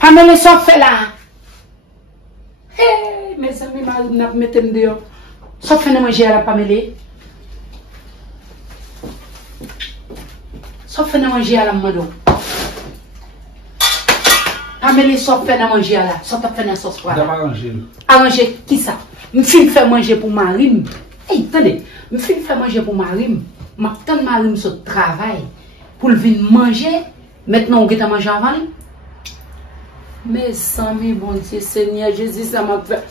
Pamela, ça fait là. Hé, mes amis, je vais mettre dehors. Ça fait manger à la Pamela. Ça fait manger à la madame. Pamela, ça fait manger à la. Ça fait une sauce froide. Arranger qui ça? Je fais manger pour Marim. Hey, attendez, je fais manger pour Marim. Maintenant, Marim se travaille pour venir manger. Maintenant, on va manger avant. Mes amis, bon Dieu, Seigneur Jésus, ça m'a fait.